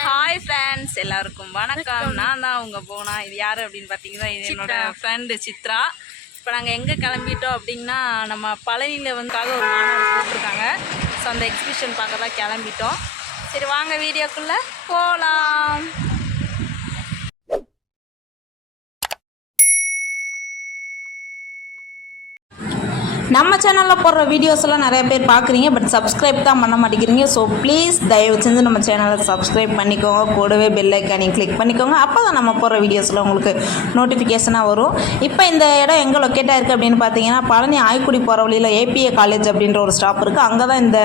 Hi friends எல்லாருக்கும் வணக்கம். நான் தான் அவங்க போனா. இது யார் அப்படின்னு பார்த்தீங்கன்னா இது என்னோட ஃப்ரெண்டு சித்ரா. இப்போ நாங்கள் எங்கே கிளம்பிட்டோம் அப்படின்னா நம்ம பழனியில் வந்துக்காக ஒரு மாநாடு போட்டிருக்காங்க. ஸோ அந்த எக்ஸிபிஷன் பார்க்க தான் கிளம்பிட்டோம். சரி வாங்க வீடியோக்குள்ளே போகலாம் நம்ம சேனலில் போடுற வீடியோஸ் எல்லாம் நிறைய பேர் பார்க்குறீங்க பட் சப்ஸ்கிரைப் தான் பண்ண மாட்டேங்கிறீங்க. ஸோ ப்ளீஸ் தயவு செஞ்சு நம்ம சேனலை சப்ஸ்கிரைப் பண்ணிக்கோங்க. கூடவே பெல் ஐக்கானையும் கிளிக் பண்ணிக்கோங்க. அப்போ தான் நம்ம போடுற வீடியோஸில் உங்களுக்கு நோட்டிஃபிகேஷனாக வரும். இப்போ இந்த இடம் எங்கே லொக்கேட்டாக இருக்குது அப்படின்னு பார்த்தீங்கன்னா பழனி ஆய்க்குடி போகிற வழியில் ஏபிஏ காலேஜ் அப்படின்ற ஒரு ஸ்டாப் இருக்குது அங்கே தான் இந்த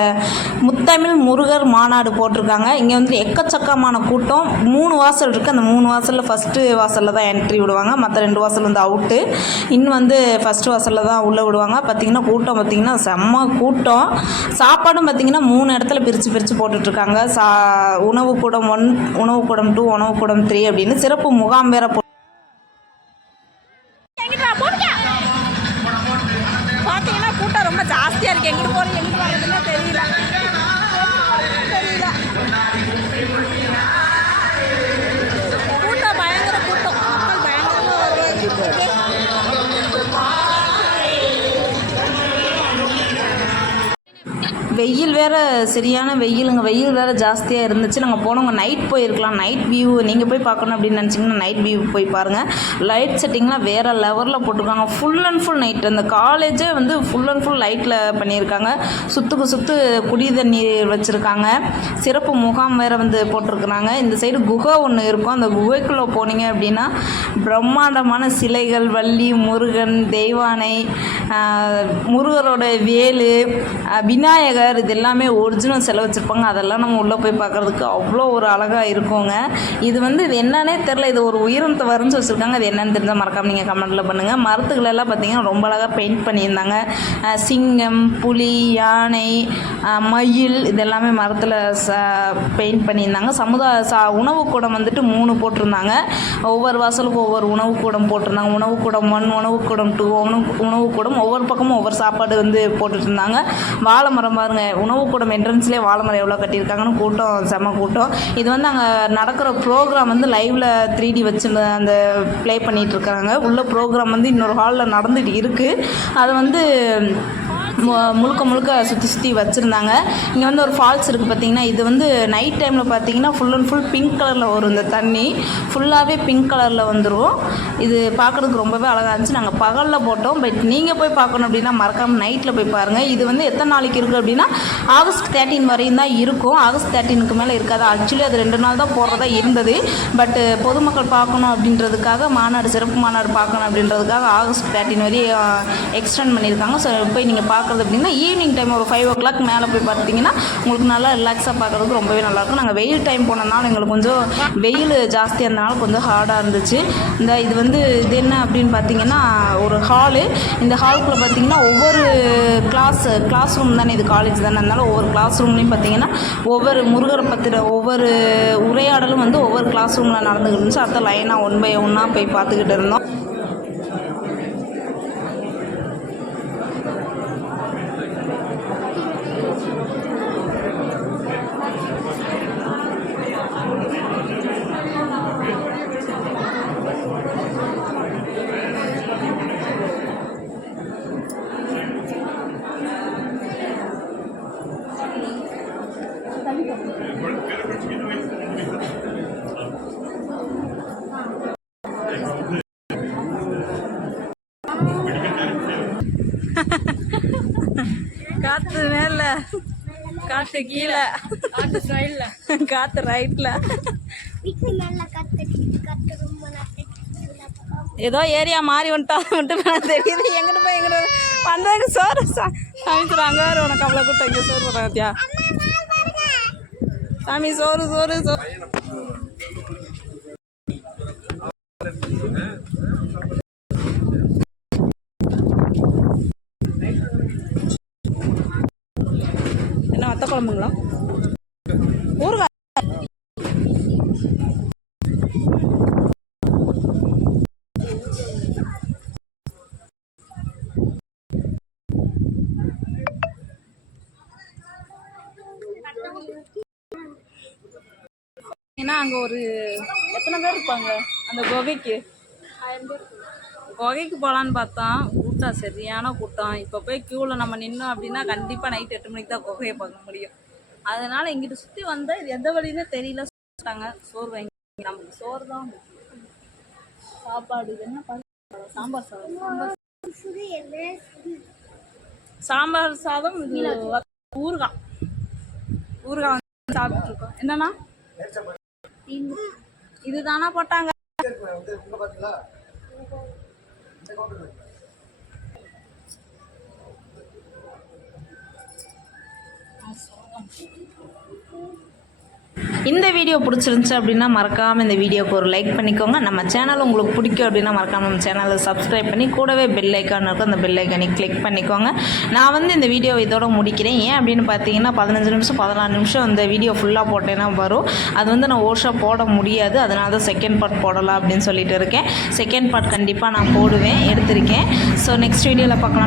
முத்தமிழ் முருகர் மாநாடு போட்டிருக்காங்க. இங்கே வந்து எக்கச்சக்கமான கூட்டம். மூணு வாசல் இருக்குது அந்த மூணு வாசலில் ஃபஸ்ட்டு வாசலில் தான் என்ட்ரி விடுவாங்க. மற்ற ரெண்டு வாசல் வந்து அவுட்டு இன்னும் வந்து ஃபஸ்ட்டு வாசலில் தான் உள்ளே விடுவாங்க. பார்த்தீங்கன்னா கூட்டம் பார்த்தீங்கன்னா செம்ம கூட்டம். சாப்பாடும் பார்த்தீங்கன்னா மூணு இடத்துல பிரித்து பிரித்து போட்டுட்ருக்காங்க. சா உணவு கூடம் ஒன் உணவு கூடம் டூ உணவு கூடம் த்ரீ அப்படின்னு சிறப்பு முகாம் வேற போ பார்த்தீங்கன்னா கூட்டம் ரொம்ப ஜாஸ்தியாக இருக்குது எங்கிட்டு போகிறது எங்கிட்டு வர்றதுன்னு தெரியல. வெயில் வேற சரியான வெயிலுங்க. வெயில் வேற ஜாஸ்தியாக இருந்துச்சு. நாங்கள் போனவங்க நைட் போயிருக்கலாம். நைட் வியூ நீங்கள் போய் பார்க்கணும் அப்படின்னு நினச்சிங்கன்னா நைட் வியூ போய் பாருங்கள் லைட் செட்டிங்லாம் வேறு லெவலில் போட்டிருக்காங்க. ஃபுல் அண்ட் ஃபுல் நைட் அந்த காலேஜே வந்து ஃபுல் அண்ட் ஃபுல் லைட்டில் பண்ணியிருக்காங்க. சுற்றுக்கு சுற்று குடி தண்ணீர் வச்சுருக்காங்க. சிறப்பு முகாம் வேறு வந்து போட்டிருக்கிறாங்க. இந்த சைடு குகை ஒன்று இருக்கும். அந்த குகைக்குள்ளே போனீங்க அப்படின்னா பிரம்மாண்டமான சிலைகள் வள்ளி முருகன் தெய்வானை முருகரோட வேலு விநாயகர் விநாயகர் இது எல்லாமே ஒரிஜினல் செலவு வச்சுருப்பாங்க. அதெல்லாம் நம்ம உள்ளே போய் பார்க்குறதுக்கு அவ்வளோ ஒரு அழகாக இருக்குங்க. இது வந்து இது என்னன்னே தெரில இது ஒரு உயிரினத்தை வரைஞ்சி வச்சுருக்காங்க அது என்னன்னு தெரிஞ்சால் மறக்காம நீங்கள் கமெண்ட்டில் பண்ணுங்கள் மரத்துக்களெல்லாம் பார்த்திங்கன்னா பார்த்தீங்கன்னா ரொம்ப அழகாக பெயிண்ட் பண்ணியிருந்தாங்க. சிங்கம் புலி யானை மயில் இது எல்லாமே மரத்தில் ச பெயிண்ட் பண்ணியிருந்தாங்க. சமுதாய சா உணவு கூடம் வந்துட்டு மூணு போட்டிருந்தாங்க. ஒவ்வொரு வாசலுக்கும் ஒவ்வொரு உணவு கூடம் போட்டிருந்தாங்க. உணவு கூடம் ஒன் உணவு கூடம் டூ உணவு உணவு கூடம் ஒவ்வொரு பக்கமும் ஒவ்வொரு சாப்பாடு வந்து போட்டுட்டு இருந்தாங்க. வாழை மரம் பாருங்க. உணவு கூடம் என்ட்ரன்ஸ்லேயே வாழைமரம் எவ்வளோ கட்டியிருக்காங்கன்னு கூட்டம் செம கூட்டம். இது வந்து அங்கே நடக்கிற ப்ரோக்ராம் வந்து லைவில் த்ரீ டி வச்சு அந்த ப்ளே பண்ணிட்டு இருக்காங்க. உள்ள ப்ரோக்ராம் வந்து இன்னொரு ஹாலில் நடந்துட்டு இருக்குது அது வந்து முழுக்க முழுக்க சுற்றி சுற்றி வச்சுருந்தாங்க. இங்கே வந்து ஒரு ஃபால்ஸ் இருக்குது பார்த்தீங்கன்னா இது வந்து நைட் டைமில் பார்த்தீங்கன்னா ஃபுல் அண்ட் ஃபுல் பிங்க் கலரில் வரும் இந்த தண்ணி. ஃபுல்லாகவே பிங்க் கலரில் வந்துடும் இது பார்க்குறதுக்கு ரொம்பவே அழகாக இருந்துச்சு. நாங்கள் பகலில் போட்டோம். பட் நீங்கள் போய் பார்க்கணும் அப்படின்னா மறக்காமல் நைட்டில் போய் பாருங்கள் இது வந்து எத்தனை நாளைக்கு இருக்குது அப்படின்னா ஆகஸ்ட் தேர்ட்டின் வரையும் தான் இருக்கும். ஆகஸ்ட் தேர்ட்டீனுக்கு மேலே இருக்காது. ஆக்சுவலி அது ரெண்டு நாள் தான் போடுறதா இருந்தது. பட்டு பொதுமக்கள் பார்க்கணும் அப்படின்றதுக்காக மாநாடு சிறப்பு மாநாடு பார்க்கணும் அப்படின்றதுக்காக ஆகஸ்ட் தேர்ட்டின் வரையும் எக்ஸ்டெண்ட் பண்ணியிருக்காங்க. ஸோ போய் நீங்கள் பார்க்குறது அப்படின்னா ஈவினிங் டைம் ஒரு ஃபைவ் ஓ கிளாக் மேலே போய் பார்த்தீங்கன்னா உங்களுக்கு நல்லா ரிலாக்ஸாக பார்க்குறதுக்கு ரொம்பவே நல்லாயிருக்கும் நாங்கள் வெயில் டைம் போனதுனால எங்களுக்கு கொஞ்சம் வெயில் ஜாஸ்தியாக இருந்தனால கொஞ்சம் ஹார்டாக இருந்துச்சு. இந்த இது வந்து இது என்ன அப்படின்னு பார்த்தீங்கன்னா ஒரு ஹாலு இந்த ஹாலுக்குள்ளே பார்த்தீங்கன்னா ஒவ்வொரு கிளாஸ் கிளாஸ் ரூம் தானே இது காலேஜ் தானே. அதனால ஒவ்வொரு கிளாஸ் ரூம்லேயும் பார்த்தீங்கன்னா ஒவ்வொரு முருகரை பற்றின ஒவ்வொரு உரையாடலும் வந்து ஒவ்வொரு கிளாஸ் ரூமில் நடந்துக்கிட்டு இருந்துச்சு. அடுத்த லைனாக ஒன் பை ஒன்னாக போய் பார்த்துக்கிட்டு இருந்தோம் காற்று மேலே காற்று கீழே. சைடில் ரைட்டில் கத்து கத்து ரொம்ப நட்டு ஏதோ ஏரியா மாறி வந்துட்டா மட்டும் தெரியுது. எங்கிட்டு போய் எங்கிட்ட வந்ததுக்கு சோறு சாமி அங்கே வேறு உனக்கு அவ்வளோ கூட்டம் இங்கே சோறு போடுறாங்க பார்த்தியா சாமி சோறு சோறு சோறு என்ன வத்த குழம்புங்களா ஊறுகாய். ஏன்னா அங்கே ஒரு எத்தனை பேர் இருப்பாங்க? அந்த குகைக்கு? குகைக்கு போகலான்னு பார்த்தா கூட்டம் சரியான கூட்டம். இப்போ போய் க்யூவில் நம்ம நின்னோம் அப்படின்னா கண்டிப்பாக நைட் எட்டு மணிக்கு தான் குகையை பார்க்க முடியும். அதனால இங்கிட்டு சுற்றி வந்தால் இது எந்த வழின்னு தெரியல. சொல்லிட்டாங்க சோறு வாங்கி நமக்கு சோறு தான் சாப்பாடு இது என்ன சாம்பார் சாதம். சாம்பார் சாம்பார் சாதம் இது ஊறுகாய். ஊறுகாய் வந்து சாப்பிட்ருக்கோம் என்னன்னா இதுதானா போட்டாங்க. இந்த வீடியோ பிடிச்சிருந்துச்சு அப்படின்னா மறக்காமல் இந்த வீடியோக்கு ஒரு லைக் பண்ணிக்கோங்க. நம்ம சேனல் உங்களுக்கு பிடிக்கும் அப்படின்னா மறக்காமல் நம்ம சேனலை சப்ஸ்கிரைப் பண்ணி கூடவே பெல் ஐக்கான் இருக்கும் அந்த பெல் ஐக்கானை கிளிக் பண்ணிக்கோங்க. நான் வந்து இந்த வீடியோ இதோட முடிக்கிறேன். ஏன் அப்படின்னு பார்த்தீங்கன்னா பதினஞ்சு நிமிஷம் பதினாறு நிமிஷம் இந்த வீடியோ ஃபுல்லாக போட்டேன்னா வரும். அது வந்து நான் ஓஷாக போட முடியாது. அதனால தான் செகண்ட் பார்ட் போடலாம் அப்படின்னு சொல்லிட்டு இருக்கேன். செகண்ட் பார்ட் கண்டிப்பாக நான் போடுவேன் எடுத்திருக்கேன். ஸோ நெக்ஸ்ட் வீடியோவில் பார்க்கலாம்.